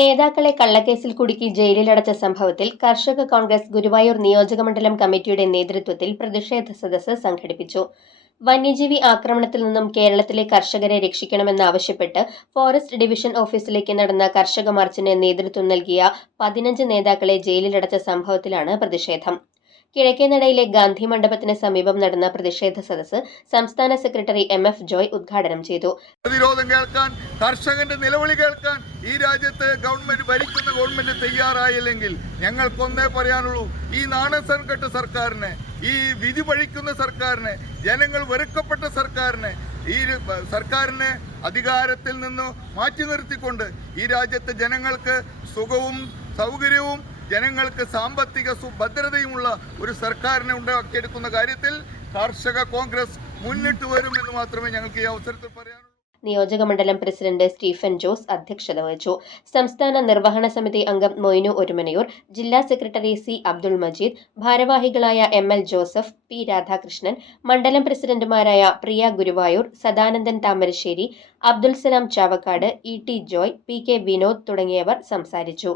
നേതാക്കളെ കള്ളക്കേസിൽ കുടുക്കി ജയിലിലടച്ച സംഭവത്തിൽ കർഷക കോൺഗ്രസ് ഗുരുവായൂർ നിയോജകമണ്ഡലം കമ്മിറ്റിയുടെ നേതൃത്വത്തിൽ പ്രതിഷേധ സദസ്സ് സംഘടിപ്പിച്ചു. വന്യജീവി ആക്രമണത്തിൽ നിന്നും കേരളത്തിലെ കർഷകരെ രക്ഷിക്കണമെന്നാവശ്യപ്പെട്ട് ഫോറസ്റ്റ് ഡിവിഷൻ ഓഫീസിലേക്ക് നടന്ന കർഷക മാർച്ചിന് നേതൃത്വം നൽകിയ പതിനഞ്ച് നേതാക്കളെ ജയിലിലടച്ച സംഭവത്തിലാണ് പ്രതിഷേധം. കിഴക്കേനടയിലെ ഗാന്ധി മണ്ഡപത്തിന് സമീപം നടന്ന പ്രതിഷേധ സദസ്സ് സംസ്ഥാന സെക്രട്ടറി എം എഫ് ജോയ് ഉദ്ഘാടനം ചെയ്തു. പ്രതിരോധം കേൾക്കാൻ കർഷകന്റെ നിലവിളി കേൾക്കാൻ ഈ രാജ്യത്ത് ഗവൺമെന്റ് ഭരിക്കുന്ന ഗവൺമെന്റ് തയ്യാറായില്ലെങ്കിൽ ഞങ്ങൾക്കൊന്നേ പറയാനുള്ളൂ ഈ നാണസൻകെട്ട് സർക്കാരിനെ ഈ വിധി പഴിക്കുന്ന സർക്കാരിനെ ജനങ്ങൾ വെറുക്കപ്പെട്ട സർക്കാരിനെ ഈ സർക്കാരിനെ അധികാരത്തിൽ നിന്ന് മാറ്റി നിർത്തിക്കൊണ്ട് ഈ രാജ്യത്തെ ജനങ്ങൾക്ക് സുഖവും സൗകര്യവും ജനങ്ങൾക്ക് സാമ്പത്തിക സുഭദ്രതയുമുള്ള ഒരു സർക്കാരിനെ ഉണ്ടാക്കിയെടുക്കുന്ന കാര്യത്തിൽ കർഷക കോൺഗ്രസ് മുന്നിട്ട് വരും എന്ന് മാത്രമേ ഞങ്ങൾക്ക് ഈ അവസരത്തിൽ പറയാനുള്ളൂ. നിയോജകമണ്ഡലം പ്രസിഡന്റ് സ്റ്റീഫൻ ജോസ് അധ്യക്ഷത വഹിച്ചു. സംസ്ഥാന നിർവഹണ സമിതി അംഗം മൊയ്നു ഒരുമനയൂർ ജില്ലാ സെക്രട്ടറി സി അബ്ദുൾ മജീദ് ഭാരവാഹികളായ M L Joseph P Radhakrishnan മണ്ഡലം പ്രസിഡന്റുമാരായ Priya Guruvayur Sadanandan Thamarassery Abdul Salam Chavakkad E T Joy P K Vinod തുടങ്ങിയവർ സംസാരിച്ചു.